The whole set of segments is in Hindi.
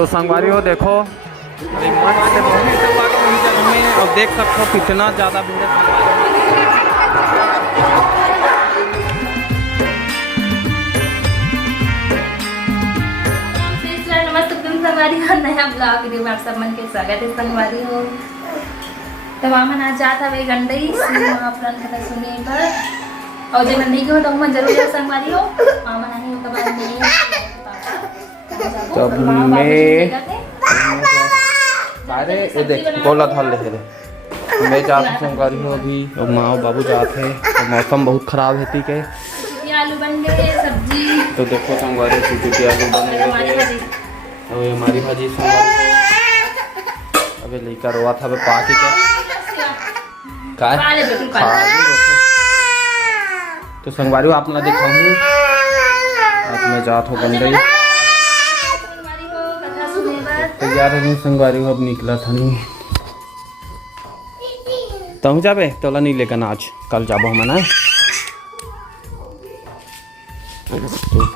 तो संगवारी हो देखो अब देख सकते हो कितना ज़्यादा भीड़ है। संगवारी हो नया ब्लॉग वीडियो में आप सब मन के स्वागत है। संगवारी हो तो मामन आज जाता है गंडई अपना खता सुने पर और जब नहीं हो तो मन जरूर जाओ। संगवारी हो मामन नहीं हो तो बाद में तब मैं अरे ये देख गोला धल ले मैं जाता संगवारी हो अभी और माँ बाबू जाते हैं और मौसम बहुत खराब है ठीक है। आलू बन गए सब्जी तो देखो संगवारी चुटकी आलू बन गए और हमारी भाजी संगवारी हो अबे लेकर रोआ था पार्टी का तो संगवारी हो आप ना दिखाऊँ आप मैं जात हो बन गई तैयार हो संगवारी हो अब निकला था नहीं तहु जाबे तोला नहीं लेकर आज कल जाबो हम ना तो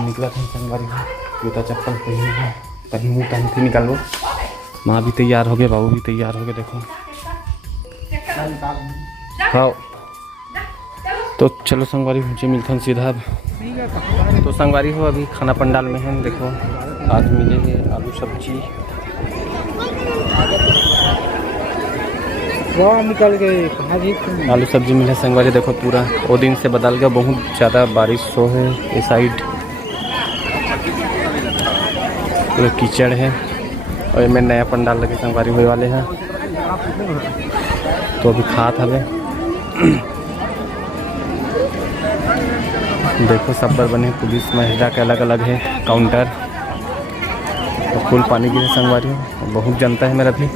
निकला था संगवारी हो जूता चप्पल पहन के निकालो। माँ भी तैयार हो गए बाबू भी तैयार हो गए देखो हाँ तो चलो संगवारी मुझे मिलता हूँ सीधा अब। तो संगवारी हो अभी खाना पंडाल में है देखो आज मिलेंगे आलू सब्जी निकल गए आलू सब्जी मिले संगवारी देखो पूरा वो दिन से बदल गया बहुत ज़्यादा बारिश हो है इस साइड पूरा कीचड़ है और में नया पंडाल लगे संगवारी हुए वाले हैं तो अभी खात हमें देखो सब्बर बने पुलिस महिला के अलग अलग है काउंटर तो फुल पानी गिरे संगवारी हो बहुत जनता है मेरा भी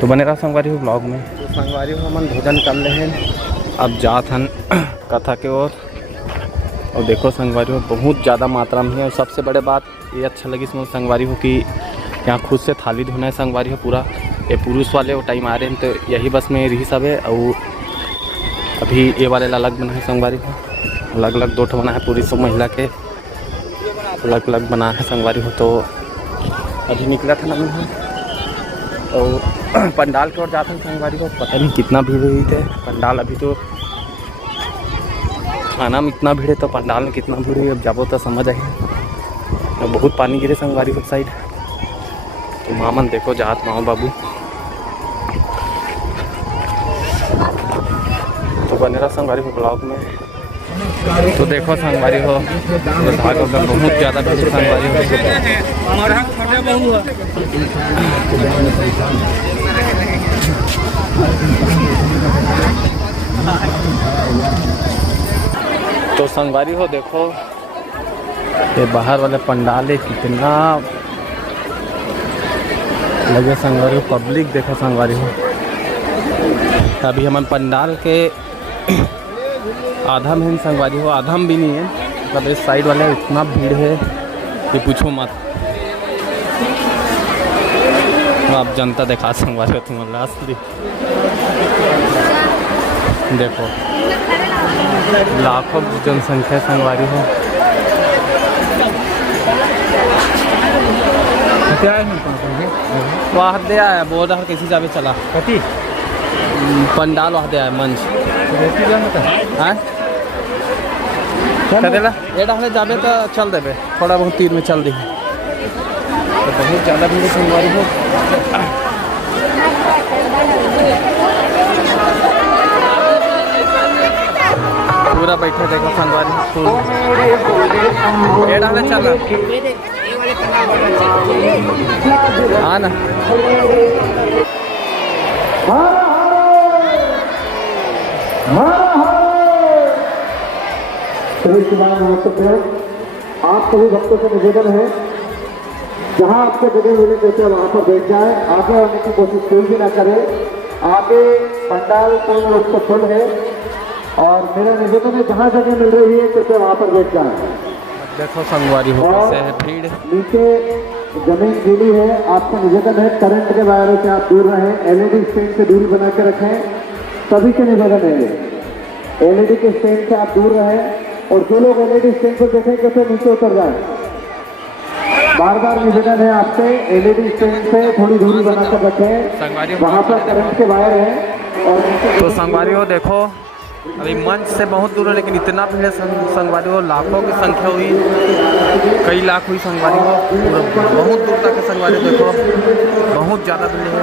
तो बने रहा संगवारी हो ब्लॉग में। तो संगवारी हो हम भोजन कर ले हैं अब जात हन कथा के ओर और देखो संगवारी हो बहुत ज़्यादा मात्रा में है और सबसे बड़े बात ये अच्छा लगी इसमें संगवारी हो कि यहाँ खुद से थाली धोना है संगवारी हो पूरा ये पुरुष वाले वो टाइम आ रहे हैं तो यही बस में रही सब है और अभी ये वाले अलग बना है संगवारी हो अलग अलग दो ठो बना है पुरुष और महिला के अलग अलग बना है संगवारी हो। तो अभी निकला था ना मैं और पंडाल की ओर जाते हैं संगवारी को पता नहीं कितना भीड़ हुई थे पंडाल अभी तो खाना में इतना भीड़ है तो पंडाल में कितना भीड़ हुई अब जाबो तो समझ आई तो बहुत पानी गिरे संगवारी को साइड तो मामन देखो जात माओ बाबू तो बने रहा संगवारी को ब्लॉग में। तो देखो संगवारी हो बहुत ज़्यादा भीड़ संगवारी हो तो संगवारी हो देखो ये बाहर वाले पंडाल है कितना लगे संगवारी हो पब्लिक देखो संगवारी हो अभी हम पंडाल के आधा में संगवारी हो आधा में भी नहीं है मतलब इस साइड वाले इतना भीड़ है कि पूछो मत। तो आप जनता देखा संगवारी हो तुम असली देखो लाखों जनसंख्या संगवारी हो वहाँ दे आया बोल रहा कैसे जावे चला कथी पंडाल वहाँ दे आया मंच ये डाले जाबे तो चल देवे थोड़ा बहुत तीर में चल दी तो बहुत ज़्यादा भीड़ संगवारी हो पूरा बैठे देखो संगवारी ये डाले चल हाँ ना आप सभी भक्तों से निवेदन है जहां आपको जगह मिले जैसे वहां पर बैठ जाए आगे आने की कोशिश कोई भी ना करे आगे पंडाल कोई लोग तो फुल है और मेरा निवेदन है जहां जगह मिल रही है जैसे वहां पर बैठ जाए। देखो संगवारी हो कैसे है भीड़ नीचे जमीन गीली है आपको निवेदन है करंट के वायरों से आप दूर रहें एलईडी स्टैंड से दूरी बना के रखें सभी से निवेदन है एलईडी के स्टैंड से आप दूर रहें और जो लोग एलईडी स्टैंड को देखेंगे तो नीचे उतर जाए। बार बार निवेदन है आपसे एलईडी स्टैंड से थोड़ी दूरी बनाकर रखें, वहाँ पर करंट के वायर हैं। और तो संगवारी हो देखो अभी मंच से बहुत दूर है, लेकिन इतना भीड़ है संगवारी हो, लाखों की संख्या हुई, कई लाख हुई संगवारी हो, पूरा बहुत दूर तक है संगवारी। देखो बहुत ज़्यादा भीड़ है,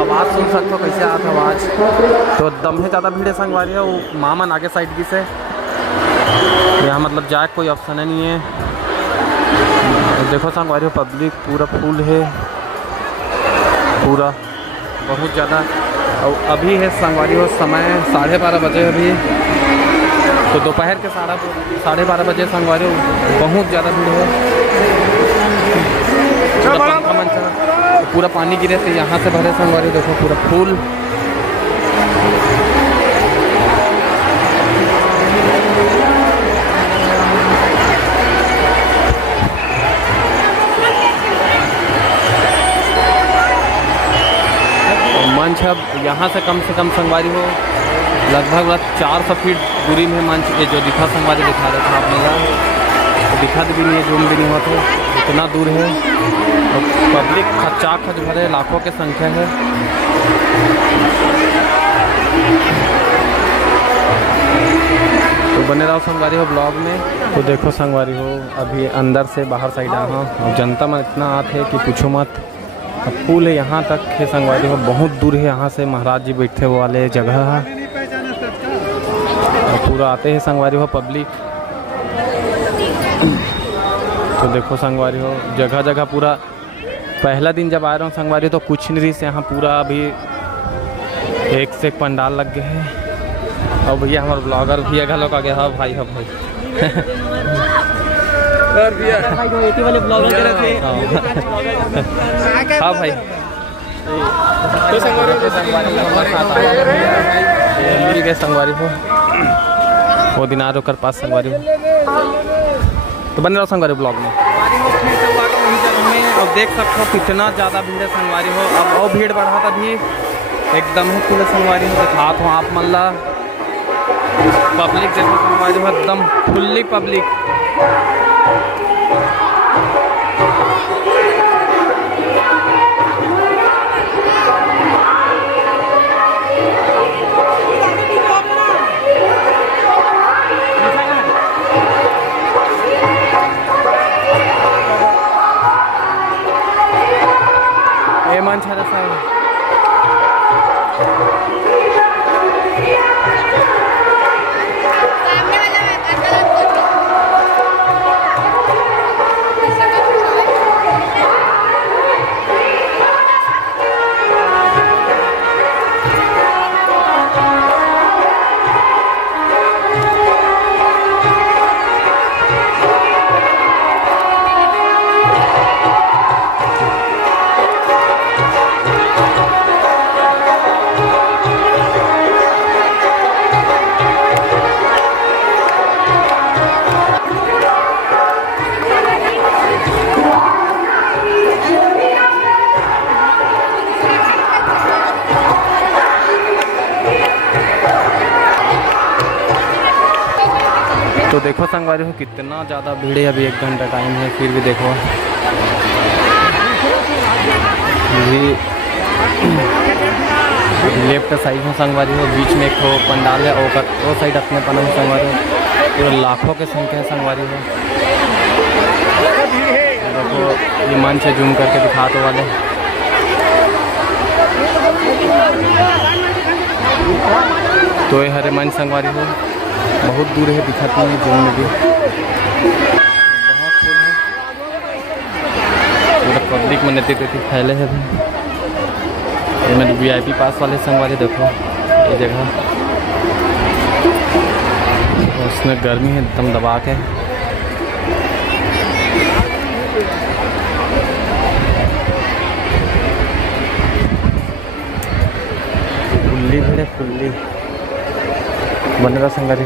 आवाज़ सुन सकते हो कैसे आता आवाज़, तो दम है ज़्यादा भीड़ है संगवारी हो। वो मामन आगे साइड की से यहाँ मतलब जाए कोई ऑप्शन नहीं है। देखो संगवारी हो पब्लिक पूरा फुल है, पूरा बहुत ज़्यादा। और अभी है संगवारी हो समय 12:30 बजे अभी, तो दोपहर के 12:30 बजे संगवारी हो बहुत ज़्यादा भीड़ है। पंखा मंच पूरा पानी गिरे थे यहाँ से भरे संगवारी, देखो पूरा फुल। मंच अब यहाँ से कम संगवारी हो लगभग 400 फीट दूरी में मंच के जो दिखा संगवारी दिखा रहे थे आप लोग, तो दिखा भी नहीं है, जूम भी नहीं हुआ, तो इतना दूर है। और पब्लिक खच भरे लाखों की संख्या है। तो बने रहो संगवारी हो ब्लॉग में। तो देखो संगवारी हो अभी अंदर से बाहर साइड आना, और जनता में इतना आते है कि पूछो मत। अब पुल है यहाँ तक है संगवारी हो, बहुत दूर है यहाँ से महाराज जी बैठे वो वाले जगह है, और पूरा आते हैं संगवारी हो पब्लिक। तो देखो संगवारी हो जगह जगह पूरा, पहला दिन जब आ रहा हूँ संगवारी तो कुछ नहीं से यहाँ पूरा अभी एक से एक पंडाल लग गए हैं। और भैया हमारे ब्लॉगर भैया घा लोग आ गया। हाँ भाई, हाँ भाई और भैया वाले ब्लॉगर करे थे। हाँ भाई, तो संगवारी मिल गए संगवारी हो, वो दिन आ कर पास संगवारी हो। तो बन रहा संगवारी ब्लॉग में। अब देख सकते हो कितना ज़्यादा भीड़ है संगवारी हो। अब और भीड़ बढ़ा था भी एकदम ही पूरे संगवारी हो दिखात हो आप मल्ला पब्लिक देखो संगवारी हो एकदम फुल्ली पब्लिक। मंच है तो देखो संगवारी हो कितना ज़्यादा भीड़ है। अभी 1 घंटा टाइम है, फिर भी देखो भी लेफ्ट साइड में संगवारी हो, बीच में एक पंडाल है, और वो साइड अपने पना है संगवारी हो, पूरे लाखों की संख्या है संगवारी हो। देखो ये मंच है, जूम करके दिखाते वाले। तो ये हरे मंच संगवारी हो बहुत दूर है, दिखाती है जूम में भी बहुत फुल है, पूरा पब्लिक में नेते फैले है। ये मेरे VIP पास वाले संगवारी देखो ये जगह, उसमें गर्मी है एकदम दबा के। फुल्ली भीड़ है, फुल्ली बनेगा संगवारी।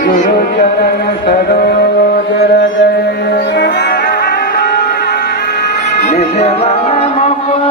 गुरु चरण सरोज हृदय निज मन मुकुर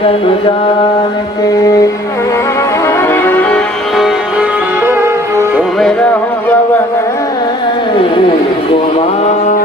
तन जान के तुम रहो पवन कुमार।